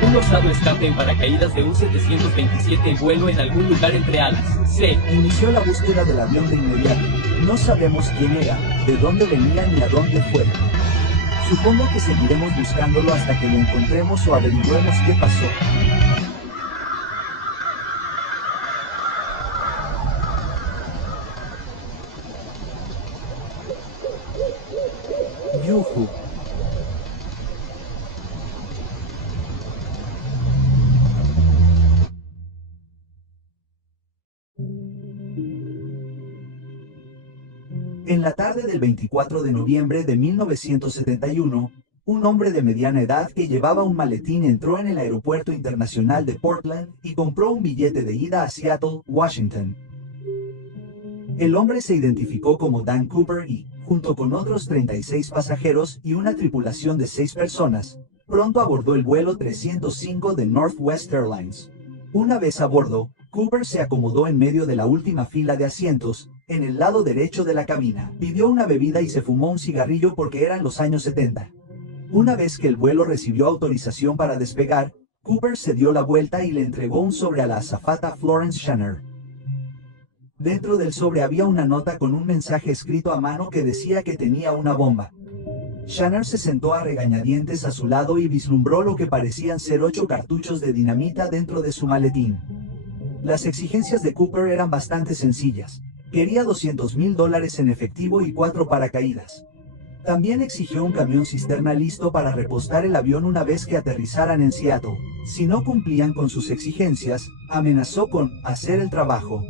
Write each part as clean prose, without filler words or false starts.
Un osado escape en paracaídas de un 727 en vuelo en algún lugar entre alas. C. Inició la búsqueda del avión de inmediato. No sabemos quién era, de dónde venía ni a dónde fue. Supongo que seguiremos buscándolo hasta que lo encontremos o averigüemos qué pasó. Yuhu. En la tarde del 24 de noviembre de 1971, un hombre de mediana edad que llevaba un maletín entró en el aeropuerto internacional de Portland y compró un billete de ida a Seattle, Washington. El hombre se identificó como Dan Cooper y, junto con otros 36 pasajeros y una tripulación de 6 personas, pronto abordó el vuelo 305 de Northwest Airlines. Una vez a bordo, Cooper se acomodó en medio de la última fila de asientos, en el lado derecho de la cabina. Pidió una bebida y se fumó un cigarrillo porque eran los años 70. Una vez que el vuelo recibió autorización para despegar, Cooper se dio la vuelta y le entregó un sobre a la azafata Florence Shanner. Dentro del sobre había una nota con un mensaje escrito a mano que decía que tenía una bomba. Shanner se sentó a regañadientes a su lado y vislumbró lo que parecían ser 8 cartuchos de dinamita dentro de su maletín. Las exigencias de Cooper eran bastante sencillas. Quería $200,000 en efectivo y 4 paracaídas. También exigió un camión cisterna listo para repostar el avión una vez que aterrizaran en Seattle. Si no cumplían con sus exigencias, amenazó con hacer el trabajo.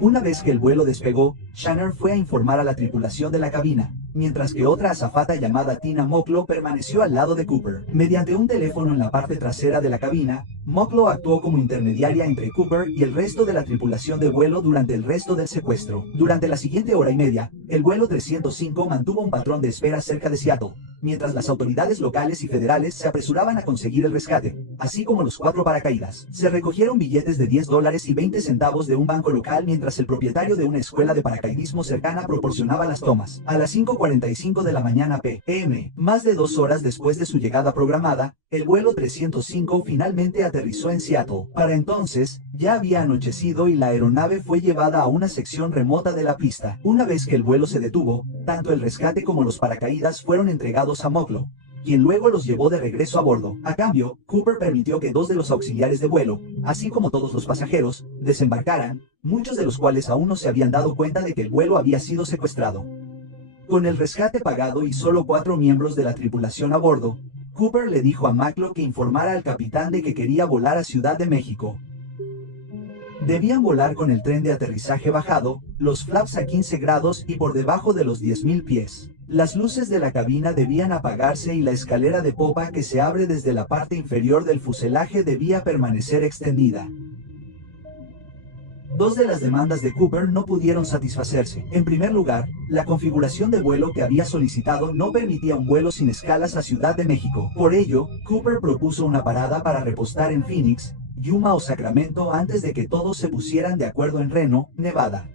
Una vez que el vuelo despegó, Shanner fue a informar a la tripulación de la cabina, mientras que otra azafata llamada Tina Mocklow permaneció al lado de Cooper. Mediante un teléfono en la parte trasera de la cabina, Mocklow actuó como intermediaria entre Cooper y el resto de la tripulación de vuelo durante el resto del secuestro. Durante la siguiente hora y media, el vuelo 305 mantuvo un patrón de espera cerca de Seattle, mientras las autoridades locales y federales se apresuraban a conseguir el rescate, así como los 4 paracaídas. Se recogieron billetes de $10 y 20 centavos de un banco local mientras el propietario de una escuela de paracaidismo cercana proporcionaba las tomas. A las 5:45 de la mañana p.m., más de 2 horas después de su llegada programada, el vuelo 305 finalmente aterrizó en Seattle. Para entonces, ya había anochecido y la aeronave fue llevada a una sección remota de la pista. Una vez que el vuelo se detuvo, tanto el rescate como los paracaídas fueron entregados a Mocklow, quien luego los llevó de regreso a bordo. A cambio, Cooper permitió que 2 de los auxiliares de vuelo, así como todos los pasajeros, desembarcaran, muchos de los cuales aún no se habían dado cuenta de que el vuelo había sido secuestrado. Con el rescate pagado y solo 4 miembros de la tripulación a bordo, Cooper le dijo a Mocklow que informara al capitán de que quería volar a Ciudad de México. Debían volar con el tren de aterrizaje bajado, los flaps a 15 grados y por debajo de los 10,000 pies. Las luces de la cabina debían apagarse y la escalera de popa que se abre desde la parte inferior del fuselaje debía permanecer extendida. 2 de las demandas de Cooper no pudieron satisfacerse. En primer lugar, la configuración de vuelo que había solicitado no permitía un vuelo sin escalas a Ciudad de México. Por ello, Cooper propuso una parada para repostar en Phoenix, Yuma o Sacramento antes de que todos se pusieran de acuerdo en Reno, Nevada.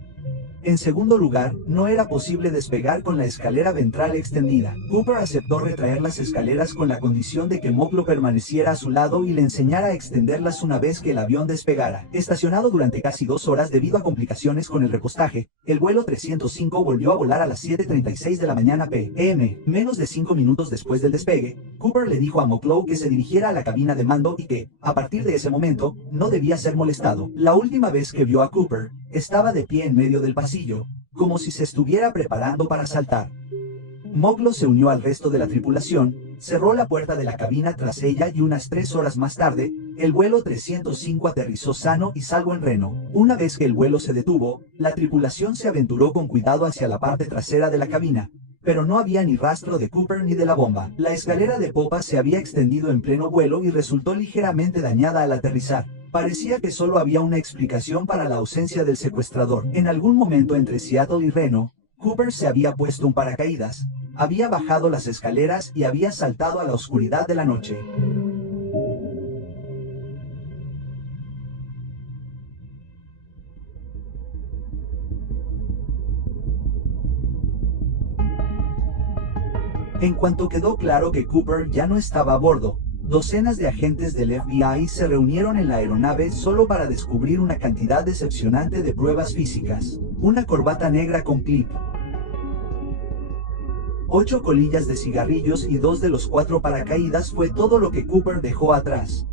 En segundo lugar, no era posible despegar con la escalera ventral extendida. Cooper aceptó retraer las escaleras con la condición de que Mocklow permaneciera a su lado y le enseñara a extenderlas una vez que el avión despegara. Estacionado durante casi 2 horas debido a complicaciones con el repostaje, el vuelo 305 volvió a volar a las 7:36 de la mañana p.m. Menos de 5 minutos después del despegue, Cooper le dijo a Mocklow que se dirigiera a la cabina de mando y que, a partir de ese momento, no debía ser molestado. La última vez que vio a Cooper, estaba de pie en medio del pasillo, como si se estuviera preparando para saltar. Mocklow se unió al resto de la tripulación, cerró la puerta de la cabina tras ella y unas 3 horas más tarde, el vuelo 305 aterrizó sano y salvo en Reno. Una vez que el vuelo se detuvo, la tripulación se aventuró con cuidado hacia la parte trasera de la cabina, pero no había ni rastro de Cooper ni de la bomba. La escalera de popa se había extendido en pleno vuelo y resultó ligeramente dañada al aterrizar. Parecía que solo había una explicación para la ausencia del secuestrador. En algún momento entre Seattle y Reno, Cooper se había puesto un paracaídas, había bajado las escaleras y había saltado a la oscuridad de la noche. En cuanto quedó claro que Cooper ya no estaba a bordo, Docenas de agentes del FBI se reunieron en la aeronave solo para descubrir una cantidad decepcionante de pruebas físicas. Una corbata negra con clip, 8 colillas de cigarrillos y 2 de los 4 paracaídas fue todo lo que Cooper dejó atrás.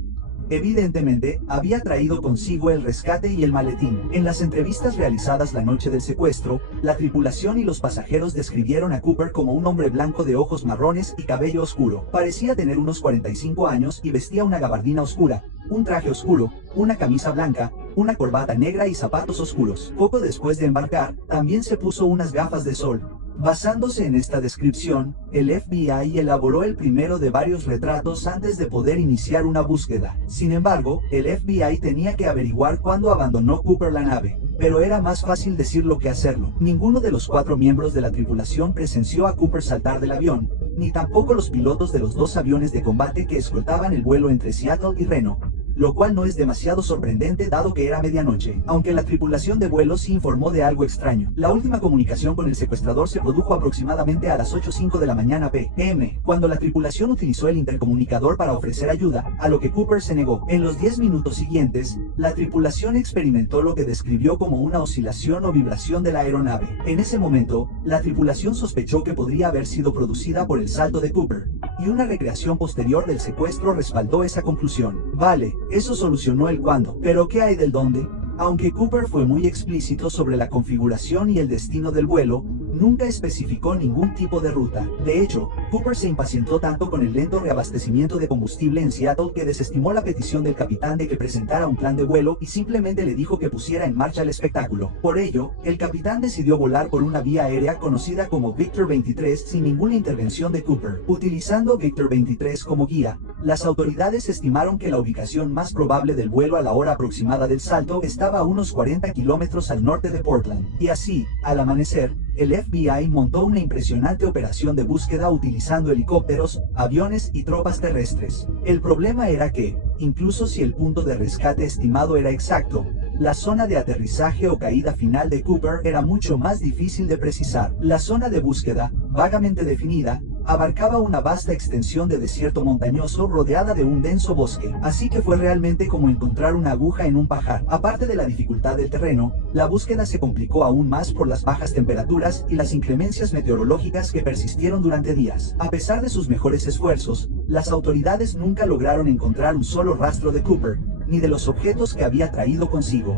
Evidentemente, había traído consigo el rescate y el maletín. En las entrevistas realizadas la noche del secuestro, la tripulación y los pasajeros describieron a Cooper como un hombre blanco de ojos marrones y cabello oscuro. Parecía tener unos 45 años y vestía una gabardina oscura, un traje oscuro, una camisa blanca, una corbata negra y zapatos oscuros. Poco después de embarcar, también se puso unas gafas de sol. Basándose en esta descripción, el FBI elaboró el primero de varios retratos antes de poder iniciar una búsqueda. Sin embargo, el FBI tenía que averiguar cuándo abandonó Cooper la nave, pero era más fácil decirlo que hacerlo. Ninguno de los 4 miembros de la tripulación presenció a Cooper saltar del avión, ni tampoco los pilotos de los 2 aviones de combate que escoltaban el vuelo entre Seattle y Reno, lo cual no es demasiado sorprendente dado que era medianoche, aunque la tripulación de vuelo sí informó de algo extraño. La última comunicación con el secuestrador se produjo aproximadamente a las 8:05 de la mañana p.m., cuando la tripulación utilizó el intercomunicador para ofrecer ayuda, a lo que Cooper se negó. En los 10 minutos siguientes, la tripulación experimentó lo que describió como una oscilación o vibración de la aeronave. En ese momento, la tripulación sospechó que podría haber sido producida por el salto de Cooper, y una recreación posterior del secuestro respaldó esa conclusión. Vale, eso solucionó el cuándo, pero ¿qué hay del dónde? Aunque Cooper fue muy explícito sobre la configuración y el destino del vuelo, nunca especificó ningún tipo de ruta. De hecho, Cooper se impacientó tanto con el lento reabastecimiento de combustible en Seattle que desestimó la petición del capitán de que presentara un plan de vuelo y simplemente le dijo que pusiera en marcha el espectáculo. Por ello, el capitán decidió volar por una vía aérea conocida como Victor 23 sin ninguna intervención de Cooper. Utilizando Victor 23 como guía, las autoridades estimaron que la ubicación más probable del vuelo a la hora aproximada del salto estaba a unos 40 kilómetros al norte de Portland. Y así, al amanecer, el FBI montó una impresionante operación de búsqueda utilizando helicópteros, aviones y tropas terrestres. El problema era que, incluso si el punto de rescate estimado era exacto, la zona de aterrizaje o caída final de Cooper era mucho más difícil de precisar. La zona de búsqueda, vagamente definida, abarcaba una vasta extensión de desierto montañoso rodeada de un denso bosque, así que fue realmente como encontrar una aguja en un pajar. Aparte de la dificultad del terreno, la búsqueda se complicó aún más por las bajas temperaturas y las inclemencias meteorológicas que persistieron durante días. A pesar de sus mejores esfuerzos, las autoridades nunca lograron encontrar un solo rastro de Cooper, ni de los objetos que había traído consigo.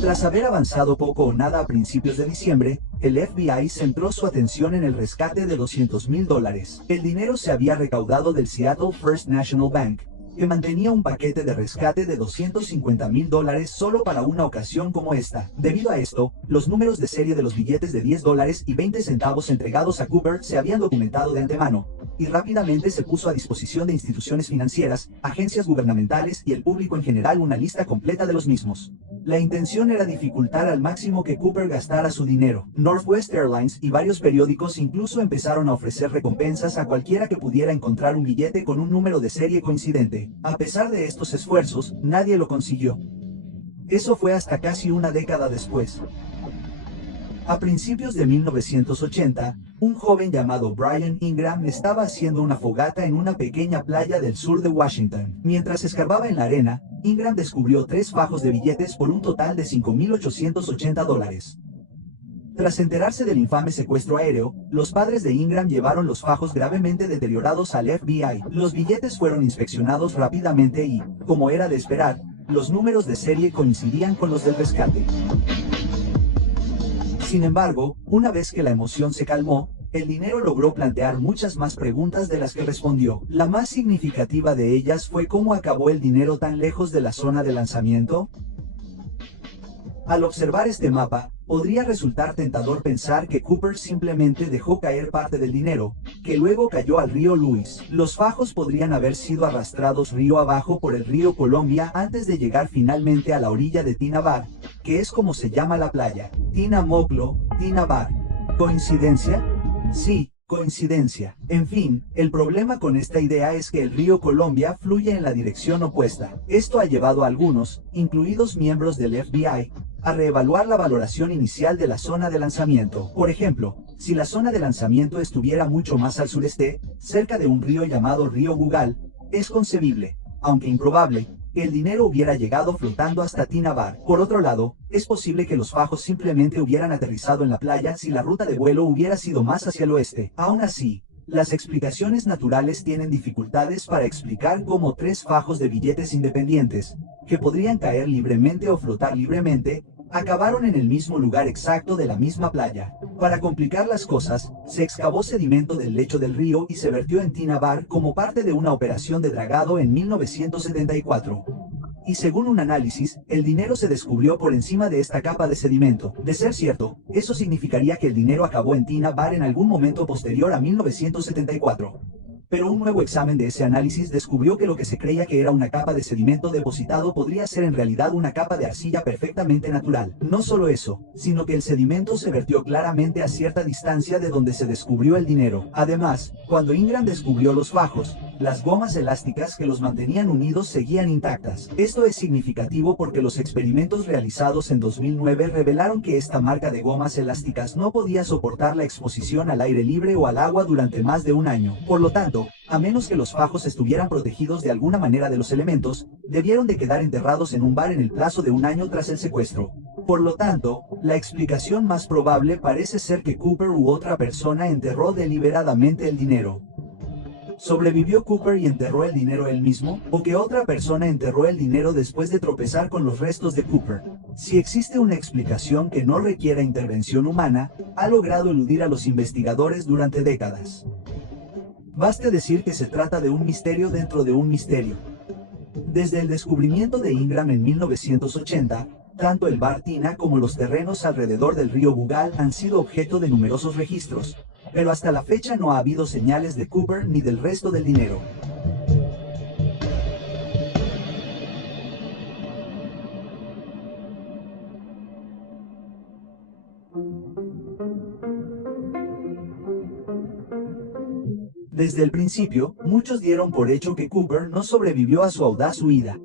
Tras haber avanzado poco o nada a principios de diciembre, el FBI centró su atención en el rescate de $200,000. El dinero se había recaudado del Seattle First National Bank, que mantenía un paquete de rescate de $250,000 solo para una ocasión como esta. Debido a esto, los números de serie de los billetes de $10 y 20 centavos entregados a Cooper se habían documentado de antemano, y rápidamente se puso a disposición de instituciones financieras, agencias gubernamentales y el público en general una lista completa de los mismos. La intención era dificultar al máximo que Cooper gastara su dinero. Northwest Airlines y varios periódicos incluso empezaron a ofrecer recompensas a cualquiera que pudiera encontrar un billete con un número de serie coincidente. A pesar de estos esfuerzos, nadie lo consiguió. Eso fue hasta casi una década después. A principios de 1980, un joven llamado Brian Ingram estaba haciendo una fogata en una pequeña playa del sur de Washington. Mientras escarbaba en la arena, Ingram descubrió 3 fajos de billetes por un total de $5,880. Tras enterarse del infame secuestro aéreo, los padres de Ingram llevaron los fajos gravemente deteriorados al FBI. Los billetes fueron inspeccionados rápidamente y, como era de esperar, los números de serie coincidían con los del rescate. Sin embargo, una vez que la emoción se calmó, el dinero logró plantear muchas más preguntas de las que respondió. La más significativa de ellas fue cómo acabó el dinero tan lejos de la zona de lanzamiento. Al observar este mapa, podría resultar tentador pensar que Cooper simplemente dejó caer parte del dinero, que luego cayó al río Louis. Los fajos podrían haber sido arrastrados río abajo por el río Columbia antes de llegar finalmente a la orilla de Tina Bar, que es como se llama la playa. Tina Moklo, Tina Bar. ¿Coincidencia? Sí, ¿Coincidencia? En fin, el problema con esta idea es que el río Columbia fluye en la dirección opuesta. Esto ha llevado a algunos, incluidos miembros del FBI, a reevaluar la valoración inicial de la zona de lanzamiento. Por ejemplo, si la zona de lanzamiento estuviera mucho más al sureste, cerca de un río llamado Río Gugal, es concebible, aunque improbable, que el dinero hubiera llegado flotando hasta Tina Bar. Por otro lado, es posible que los fajos simplemente hubieran aterrizado en la playa si la ruta de vuelo hubiera sido más hacia el oeste. Aún así, las explicaciones naturales tienen dificultades para explicar cómo 3 fajos de billetes independientes, que podrían caer libremente o flotar libremente, acabaron en el mismo lugar exacto de la misma playa. Para complicar las cosas, se excavó sedimento del lecho del río y se vertió en Tina Bar como parte de una operación de dragado en 1974. Y según un análisis, el dinero se descubrió por encima de esta capa de sedimento. De ser cierto, eso significaría que el dinero acabó en Tina Bar en algún momento posterior a 1974. Pero un nuevo examen de ese análisis descubrió que lo que se creía que era una capa de sedimento depositado podría ser en realidad una capa de arcilla perfectamente natural. No solo eso, sino que el sedimento se vertió claramente a cierta distancia de donde se descubrió el dinero. Además, cuando Ingram descubrió los fajos, las gomas elásticas que los mantenían unidos seguían intactas. Esto es significativo porque los experimentos realizados en 2009 revelaron que esta marca de gomas elásticas no podía soportar la exposición al aire libre o al agua durante más de un año. Por lo tanto, a menos que los fajos estuvieran protegidos de alguna manera de los elementos, debieron de quedar enterrados en un bar en el plazo de un año tras el secuestro. Por lo tanto, la explicación más probable parece ser que Cooper u otra persona enterró deliberadamente el dinero. ¿Sobrevivió Cooper y enterró el dinero él mismo? ¿O que otra persona enterró el dinero después de tropezar con los restos de Cooper? Si existe una explicación que no requiera intervención humana, ha logrado eludir a los investigadores durante décadas. Baste decir que se trata de un misterio dentro de un misterio. Desde el descubrimiento de Ingram en 1980, tanto el bar Tina como los terrenos alrededor del río Gugal han sido objeto de numerosos registros, pero hasta la fecha no ha habido señales de Cooper ni del resto del dinero. Desde el principio, muchos dieron por hecho que Cooper no sobrevivió a su audaz huida.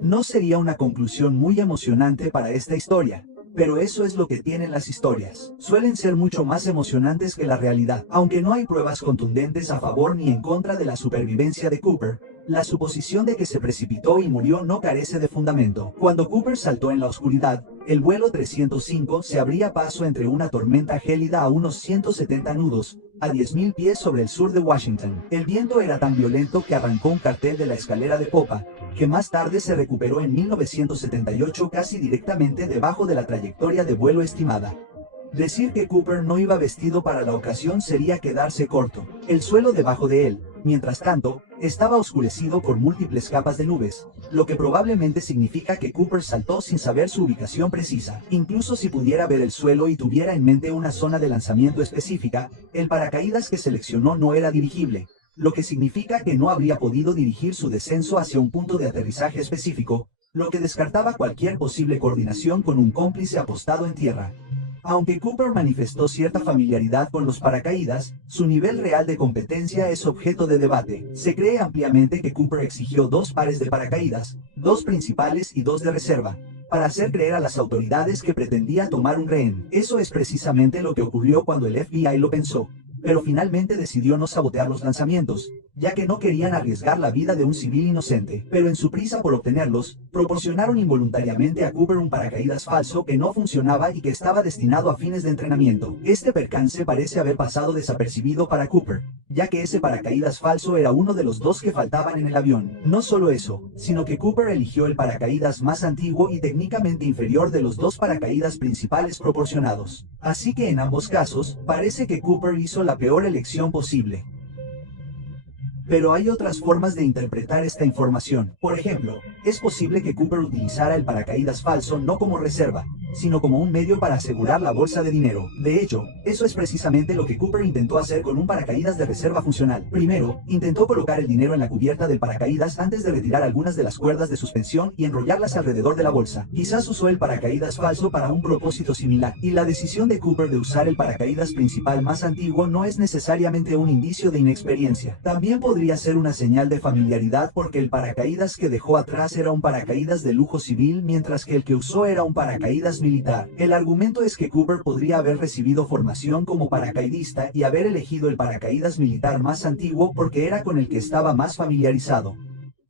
No sería una conclusión muy emocionante para esta historia, pero eso es lo que tienen las historias. Suelen ser mucho más emocionantes que la realidad. Aunque no hay pruebas contundentes a favor ni en contra de la supervivencia de Cooper, la suposición de que se precipitó y murió no carece de fundamento. Cuando Cooper saltó en la oscuridad, el vuelo 305 se abría paso entre una tormenta gélida a unos 170 nudos, a 10.000 pies sobre el sur de Washington. El viento era tan violento que arrancó un cartel de la escalera de popa, que más tarde se recuperó en 1978 casi directamente debajo de la trayectoria de vuelo estimada. Decir que Cooper no iba vestido para la ocasión sería quedarse corto. El suelo debajo de él, mientras tanto, estaba oscurecido por múltiples capas de nubes, lo que probablemente significa que Cooper saltó sin saber su ubicación precisa. Incluso si pudiera ver el suelo y tuviera en mente una zona de lanzamiento específica, el paracaídas que seleccionó no era dirigible, lo que significa que no habría podido dirigir su descenso hacia un punto de aterrizaje específico, lo que descartaba cualquier posible coordinación con un cómplice apostado en tierra. Aunque Cooper manifestó cierta familiaridad con los paracaídas, su nivel real de competencia es objeto de debate. Se cree ampliamente que Cooper exigió 2 pares de paracaídas, 2 principales y 2 de reserva, para hacer creer a las autoridades que pretendía tomar un rehén. Eso es precisamente lo que ocurrió cuando el FBI lo pensó, pero finalmente decidió no sabotear los lanzamientos, ya que no querían arriesgar la vida de un civil inocente. Pero en su prisa por obtenerlos, proporcionaron involuntariamente a Cooper un paracaídas falso que no funcionaba y que estaba destinado a fines de entrenamiento. Este percance parece haber pasado desapercibido para Cooper, ya que ese paracaídas falso era uno de los 2 que faltaban en el avión. No solo eso, sino que Cooper eligió el paracaídas más antiguo y técnicamente inferior de los 2 paracaídas principales proporcionados. Así que en ambos casos, parece que Cooper hizo la peor elección posible. Pero hay otras formas de interpretar esta información. Por ejemplo, es posible que Cooper utilizara el paracaídas falso no como reserva, sino como un medio para asegurar la bolsa de dinero. De hecho, eso es precisamente lo que Cooper intentó hacer con un paracaídas de reserva funcional. Primero, intentó colocar el dinero en la cubierta del paracaídas antes de retirar algunas de las cuerdas de suspensión y enrollarlas alrededor de la bolsa. Quizás usó el paracaídas falso para un propósito similar, y la decisión de Cooper de usar el paracaídas principal más antiguo no es necesariamente un indicio de inexperiencia. También podría ser una señal de familiaridad porque el paracaídas que dejó atrás era un paracaídas de lujo civil mientras que el que usó era un paracaídas militar. El argumento es que Cooper podría haber recibido formación como paracaidista y haber elegido el paracaídas militar más antiguo porque era con el que estaba más familiarizado.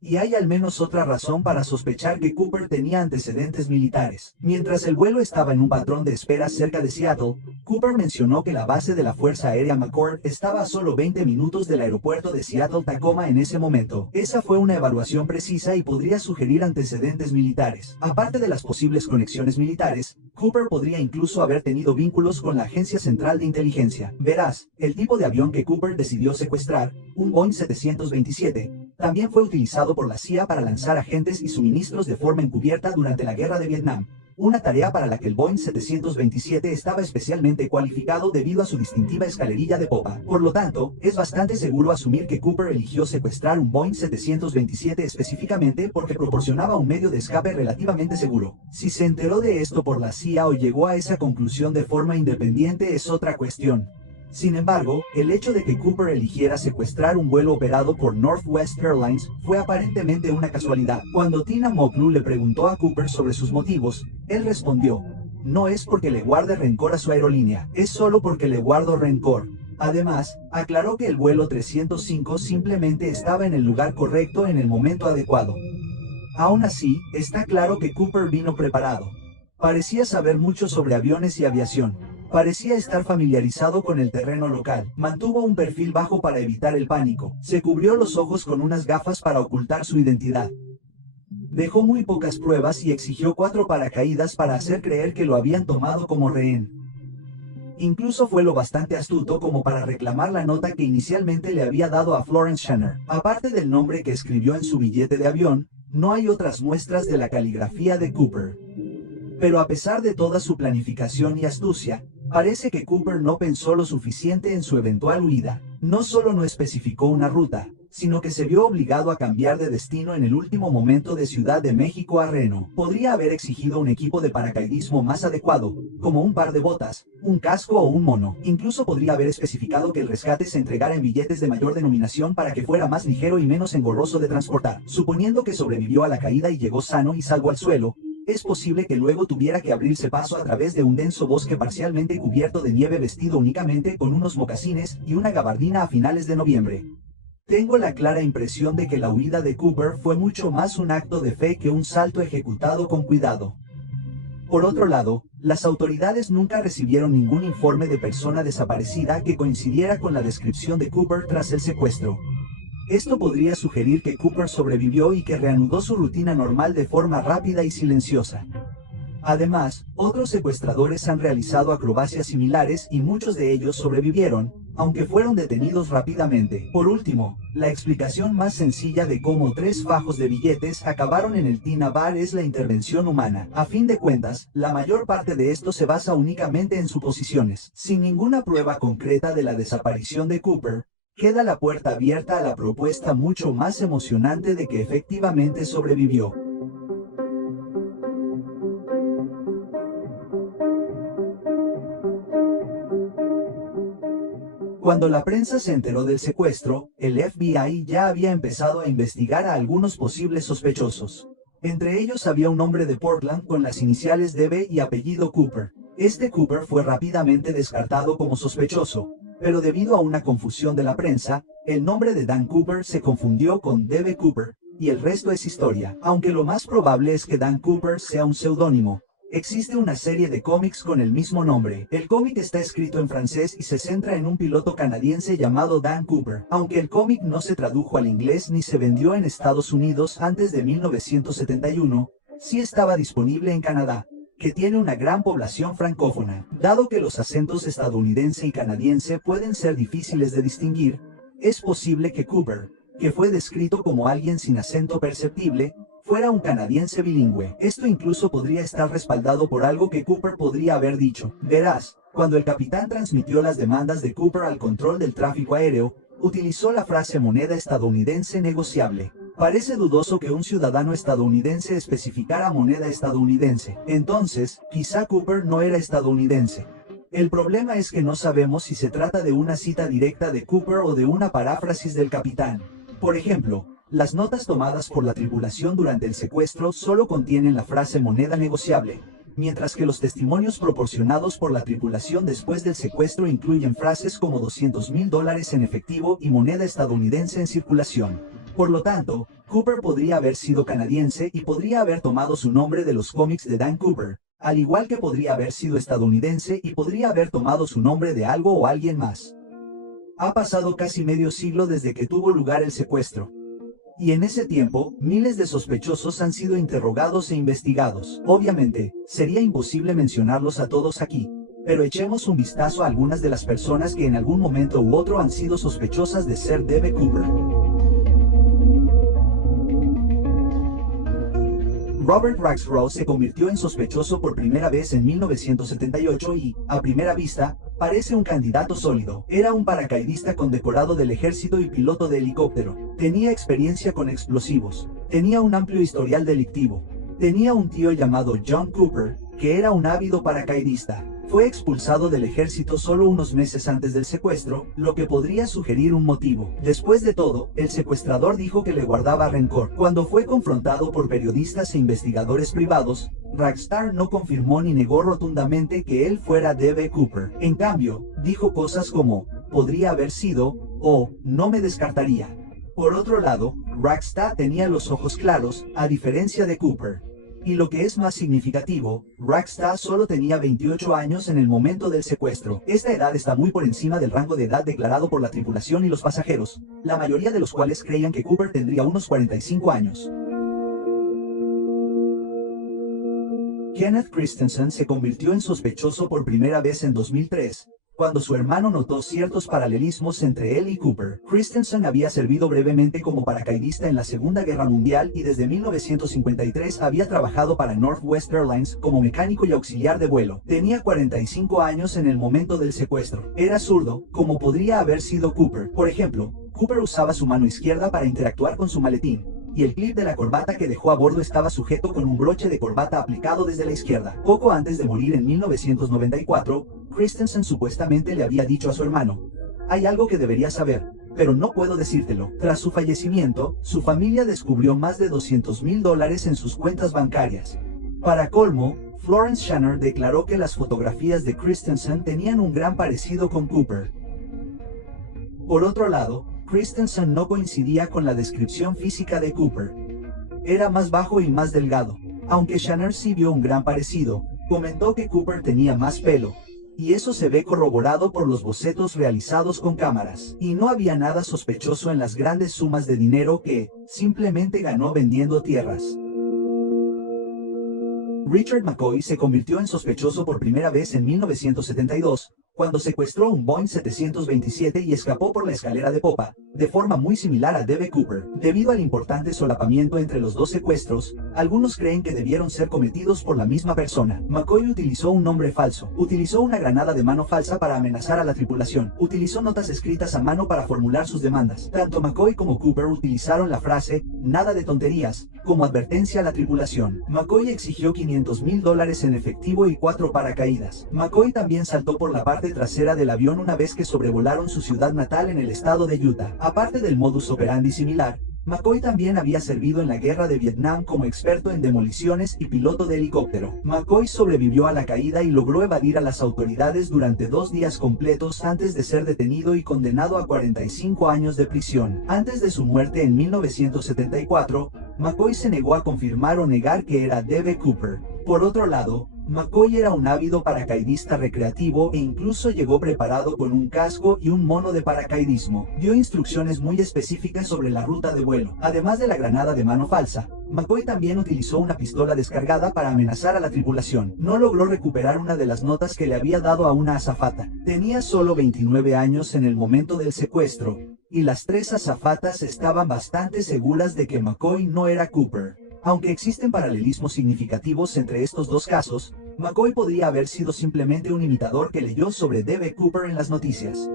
Y hay al menos otra razón para sospechar que Cooper tenía antecedentes militares. Mientras el vuelo estaba en un patrón de espera cerca de Seattle, Cooper mencionó que la base de la Fuerza Aérea McCord estaba a solo 20 minutos del aeropuerto de Seattle-Tacoma en ese momento. Esa fue una evaluación precisa y podría sugerir antecedentes militares. Aparte de las posibles conexiones militares, Cooper podría incluso haber tenido vínculos con la Agencia Central de Inteligencia. Verás, el tipo de avión que Cooper decidió secuestrar, un Boeing 727, también fue utilizado por la CIA para lanzar agentes y suministros de forma encubierta durante la Guerra de Vietnam, una tarea para la que el Boeing 727 estaba especialmente cualificado debido a su distintiva escalerilla de popa. Por lo tanto, es bastante seguro asumir que Cooper eligió secuestrar un Boeing 727 específicamente porque proporcionaba un medio de escape relativamente seguro. Si se enteró de esto por la CIA o llegó a esa conclusión de forma independiente es otra cuestión. Sin embargo, el hecho de que Cooper eligiera secuestrar un vuelo operado por Northwest Airlines fue aparentemente una casualidad. Cuando Tina Moklu le preguntó a Cooper sobre sus motivos, él respondió, no es porque le guarde rencor a su aerolínea, es solo porque le guardo rencor. Además, aclaró que el vuelo 305 simplemente estaba en el lugar correcto en el momento adecuado. Aún así, está claro que Cooper vino preparado. Parecía saber mucho sobre aviones y aviación. Parecía estar familiarizado con el terreno local. Mantuvo un perfil bajo para evitar el pánico. Se cubrió los ojos con unas gafas para ocultar su identidad. Dejó muy pocas pruebas y exigió 4 paracaídas para hacer creer que lo habían tomado como rehén. Incluso fue lo bastante astuto como para reclamar la nota que inicialmente le había dado a Florence Shanner. Aparte del nombre que escribió en su billete de avión, no hay otras muestras de la caligrafía de Cooper. Pero a pesar de toda su planificación y astucia, parece que Cooper no pensó lo suficiente en su eventual huida. No solo no especificó una ruta, sino que se vio obligado a cambiar de destino en el último momento de Ciudad de México a Reno. Podría haber exigido un equipo de paracaidismo más adecuado, como un par de botas, un casco o un mono. Incluso podría haber especificado que el rescate se entregara en billetes de mayor denominación para que fuera más ligero y menos engorroso de transportar. Suponiendo que sobrevivió a la caída y llegó sano y salvo al suelo, es posible que luego tuviera que abrirse paso a través de un denso bosque parcialmente cubierto de nieve vestido únicamente con unos mocasines y una gabardina a finales de noviembre. Tengo la clara impresión de que la huida de Cooper fue mucho más un acto de fe que un salto ejecutado con cuidado. Por otro lado, las autoridades nunca recibieron ningún informe de persona desaparecida que coincidiera con la descripción de Cooper tras el secuestro. Esto podría sugerir que Cooper sobrevivió y que reanudó su rutina normal de forma rápida y silenciosa. Además, otros secuestradores han realizado acrobacias similares y muchos de ellos sobrevivieron, aunque fueron detenidos rápidamente. Por último, la explicación más sencilla de cómo 3 fajos de billetes acabaron en el Tina Bar es la intervención humana. A fin de cuentas, la mayor parte de esto se basa únicamente en suposiciones. Sin ninguna prueba concreta de la desaparición de Cooper, queda la puerta abierta a la propuesta mucho más emocionante de que efectivamente sobrevivió. Cuando la prensa se enteró del secuestro, el FBI ya había empezado a investigar a algunos posibles sospechosos. Entre ellos había un hombre de Portland con las iniciales DB y apellido Cooper. Este Cooper fue rápidamente descartado como sospechoso, pero debido a una confusión de la prensa, el nombre de Dan Cooper se confundió con D.B. Cooper, y el resto es historia. Aunque lo más probable es que Dan Cooper sea un seudónimo, existe una serie de cómics con el mismo nombre. El cómic está escrito en francés y se centra en un piloto canadiense llamado Dan Cooper. Aunque el cómic no se tradujo al inglés ni se vendió en Estados Unidos antes de 1971, sí estaba disponible en Canadá, que tiene una gran población francófona. Dado que los acentos estadounidense y canadiense pueden ser difíciles de distinguir, es posible que Cooper, que fue descrito como alguien sin acento perceptible, fue fuera un canadiense bilingüe. Esto incluso podría estar respaldado por algo que Cooper podría haber dicho. Verás, cuando el capitán transmitió las demandas de Cooper al control del tráfico aéreo, utilizó la frase moneda estadounidense negociable. Parece dudoso que un ciudadano estadounidense especificara moneda estadounidense. Entonces, quizá Cooper no era estadounidense. El problema es que no sabemos si se trata de una cita directa de Cooper o de una paráfrasis del capitán. Por ejemplo, las notas tomadas por la tripulación durante el secuestro solo contienen la frase moneda negociable, mientras que los testimonios proporcionados por la tripulación después del secuestro incluyen frases como $200,000 en efectivo y moneda estadounidense en circulación. Por lo tanto, Cooper podría haber sido canadiense y podría haber tomado su nombre de los cómics de Dan Cooper, al igual que podría haber sido estadounidense y podría haber tomado su nombre de algo o alguien más. Ha pasado casi medio siglo desde que tuvo lugar el secuestro. Y en ese tiempo, miles de sospechosos han sido interrogados e investigados. Obviamente, sería imposible mencionarlos a todos aquí, pero echemos un vistazo a algunas de las personas que en algún momento u otro han sido sospechosas de ser D.B. Cooper. Robert Ragshaw se convirtió en sospechoso por primera vez en 1978 y, a primera vista, parece un candidato sólido. Era un paracaidista condecorado del ejército y piloto de helicóptero. Tenía experiencia con explosivos. Tenía un amplio historial delictivo. Tenía un tío llamado John Cooper, que era un ávido paracaidista. Fue expulsado del ejército solo unos meses antes del secuestro, lo que podría sugerir un motivo. Después de todo, el secuestrador dijo que le guardaba rencor. Cuando fue confrontado por periodistas e investigadores privados, Ragshaw no confirmó ni negó rotundamente que él fuera D.B. Cooper. En cambio, dijo cosas como, podría haber sido, o, no me descartaría. Por otro lado, Ragshaw tenía los ojos claros, a diferencia de Cooper. Y lo que es más significativo, Ragshaw solo tenía 28 años en el momento del secuestro. Esta edad está muy por encima del rango de edad declarado por la tripulación y los pasajeros, la mayoría de los cuales creían que Cooper tendría unos 45 años. Kenneth Christensen se convirtió en sospechoso por primera vez en 2003, cuando su hermano notó ciertos paralelismos entre él y Cooper. Christensen había servido brevemente como paracaidista en la Segunda Guerra Mundial y desde 1953 había trabajado para Northwest Airlines como mecánico y auxiliar de vuelo. Tenía 45 años en el momento del secuestro. Era zurdo, como podría haber sido Cooper. Por ejemplo, Cooper usaba su mano izquierda para interactuar con su maletín, y el clip de la corbata que dejó a bordo estaba sujeto con un broche de corbata aplicado desde la izquierda. Poco antes de morir en 1994, Christensen supuestamente le había dicho a su hermano, hay algo que deberías saber, pero no puedo decírtelo. Tras su fallecimiento, su familia descubrió más de $200,000 en sus cuentas bancarias. Para colmo, Florence Shanner declaró que las fotografías de Christensen tenían un gran parecido con Cooper. Por otro lado, Christensen no coincidía con la descripción física de Cooper. Era más bajo y más delgado. Aunque Shanner sí vio un gran parecido, comentó que Cooper tenía más pelo. Y eso se ve corroborado por los bocetos realizados con cámaras. Y no había nada sospechoso en las grandes sumas de dinero que, simplemente ganó vendiendo tierras. Richard McCoy se convirtió en sospechoso por primera vez en 1972, cuando secuestró un Boeing 727 y escapó por la escalera de popa, de forma muy similar a D.B. Cooper. Debido al importante solapamiento entre los dos secuestros, algunos creen que debieron ser cometidos por la misma persona. McCoy utilizó un nombre falso, utilizó una granada de mano falsa para amenazar a la tripulación, utilizó notas escritas a mano para formular sus demandas. Tanto McCoy como Cooper utilizaron la frase, nada de tonterías, como advertencia a la tripulación. McCoy exigió $500,000 en efectivo y 4 paracaídas. McCoy también saltó por la parte trasera del avión una vez que sobrevolaron su ciudad natal en el estado de Utah. Aparte del modus operandi similar, McCoy también había servido en la guerra de Vietnam como experto en demoliciones y piloto de helicóptero. McCoy sobrevivió a la caída y logró evadir a las autoridades durante 2 días completos antes de ser detenido y condenado a 45 años de prisión. Antes de su muerte en 1974, McCoy se negó a confirmar o negar que era D.B. Cooper. Por otro lado, McCoy era un ávido paracaidista recreativo e incluso llegó preparado con un casco y un mono de paracaidismo. Dio instrucciones muy específicas sobre la ruta de vuelo. Además de la granada de mano falsa, McCoy también utilizó una pistola descargada para amenazar a la tripulación. No logró recuperar una de las notas que le había dado a una azafata. Tenía solo 29 años en el momento del secuestro, y las 3 azafatas estaban bastante seguras de que McCoy no era Cooper. Aunque existen paralelismos significativos entre estos dos casos, McCoy podría haber sido simplemente un imitador que leyó sobre D.B. Cooper en las noticias.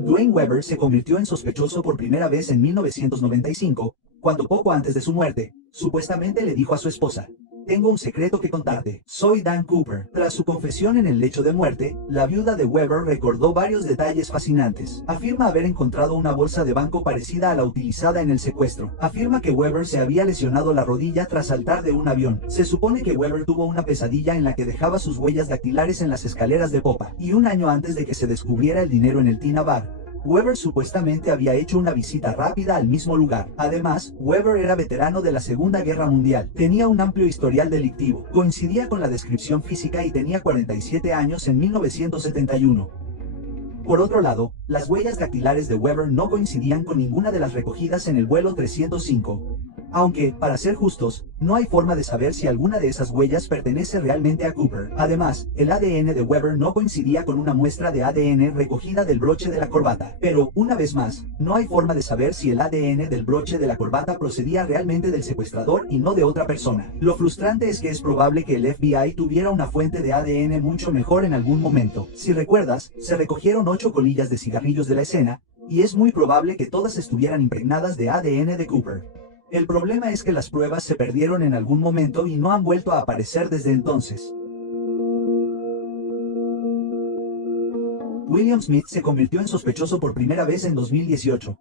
Dwayne Weber se convirtió en sospechoso por primera vez en 1995, cuando poco antes de su muerte, supuestamente le dijo a su esposa: "Tengo un secreto que contarte, soy Dan Cooper". Tras su confesión en el lecho de muerte, la viuda de Weber recordó varios detalles fascinantes. Afirma haber encontrado una bolsa de banco parecida a la utilizada en el secuestro. Afirma que Weber se había lesionado la rodilla tras saltar de un avión. Se supone que Weber tuvo una pesadilla en la que dejaba sus huellas dactilares en las escaleras de popa, y un año antes de que se descubriera el dinero en el Tina Bar, Weber supuestamente había hecho una visita rápida al mismo lugar. Además, Weber era veterano de la Segunda Guerra Mundial, tenía un amplio historial delictivo, coincidía con la descripción física y tenía 47 años en 1971. Por otro lado, las huellas dactilares de Weber no coincidían con ninguna de las recogidas en el vuelo 305. Aunque, para ser justos, no hay forma de saber si alguna de esas huellas pertenece realmente a Cooper. Además, el ADN de Weber no coincidía con una muestra de ADN recogida del broche de la corbata. Pero, una vez más, no hay forma de saber si el ADN del broche de la corbata procedía realmente del secuestrador y no de otra persona. Lo frustrante es que es probable que el FBI tuviera una fuente de ADN mucho mejor en algún momento. Si recuerdas, se recogieron 8 colillas de cigarrillos de la escena, y es muy probable que todas estuvieran impregnadas de ADN de Cooper. El problema es que las pruebas se perdieron en algún momento y no han vuelto a aparecer desde entonces. William Smith se convirtió en sospechoso por primera vez en 2018.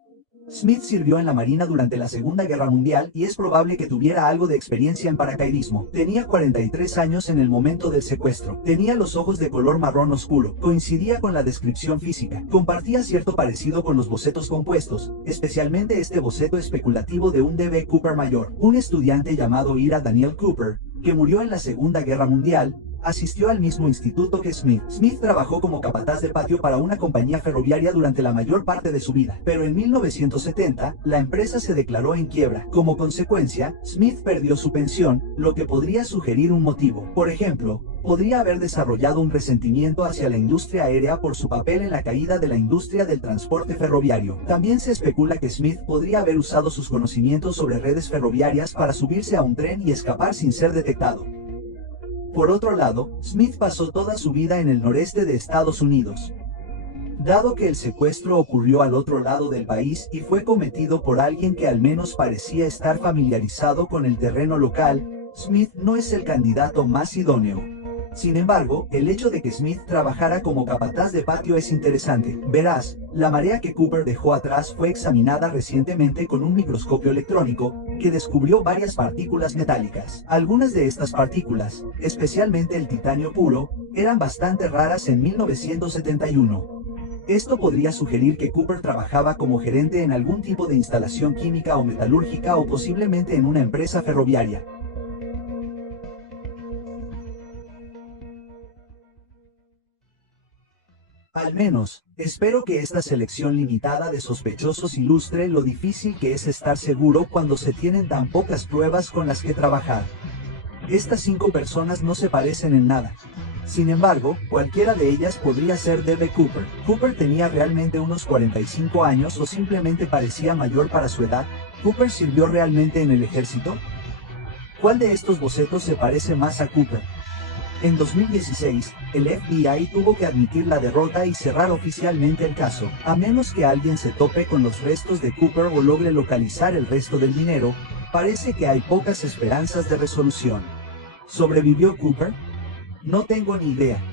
Smith sirvió en la Marina durante la Segunda Guerra Mundial y es probable que tuviera algo de experiencia en paracaidismo. Tenía 43 años en el momento del secuestro. Tenía los ojos de color marrón oscuro. Coincidía con la descripción física. Compartía cierto parecido con los bocetos compuestos, especialmente este boceto especulativo de un D.B. Cooper mayor. Un estudiante llamado Ira Daniel Cooper, que murió en la Segunda Guerra Mundial, asistió al mismo instituto que Smith. Smith trabajó como capataz de patio para una compañía ferroviaria durante la mayor parte de su vida, pero en 1970, la empresa se declaró en quiebra. Como consecuencia, Smith perdió su pensión, lo que podría sugerir un motivo. Por ejemplo, podría haber desarrollado un resentimiento hacia la industria aérea por su papel en la caída de la industria del transporte ferroviario. También se especula que Smith podría haber usado sus conocimientos sobre redes ferroviarias para subirse a un tren y escapar sin ser detectado. Por otro lado, Smith pasó toda su vida en el noreste de Estados Unidos. Dado que el secuestro ocurrió al otro lado del país y fue cometido por alguien que al menos parecía estar familiarizado con el terreno local, Smith no es el candidato más idóneo. Sin embargo, el hecho de que Smith trabajara como capataz de patio es interesante. Verás, la marea que Cooper dejó atrás fue examinada recientemente con un microscopio electrónico, que descubrió varias partículas metálicas. Algunas de estas partículas, especialmente el titanio puro, eran bastante raras en 1971. Esto podría sugerir que Cooper trabajaba como gerente en algún tipo de instalación química o metalúrgica o posiblemente en una empresa ferroviaria. Al menos, espero que esta selección limitada de sospechosos ilustre lo difícil que es estar seguro cuando se tienen tan pocas pruebas con las que trabajar. Estas 5 personas no se parecen en nada. Sin embargo, cualquiera de ellas podría ser D.B. Cooper. ¿Cooper tenía realmente unos 45 años o simplemente parecía mayor para su edad? ¿Cooper sirvió realmente en el ejército? ¿Cuál de estos bocetos se parece más a Cooper? En 2016, el FBI tuvo que admitir la derrota y cerrar oficialmente el caso. A menos que alguien se tope con los restos de Cooper o logre localizar el resto del dinero, parece que hay pocas esperanzas de resolución. ¿Sobrevivió Cooper? No tengo ni idea.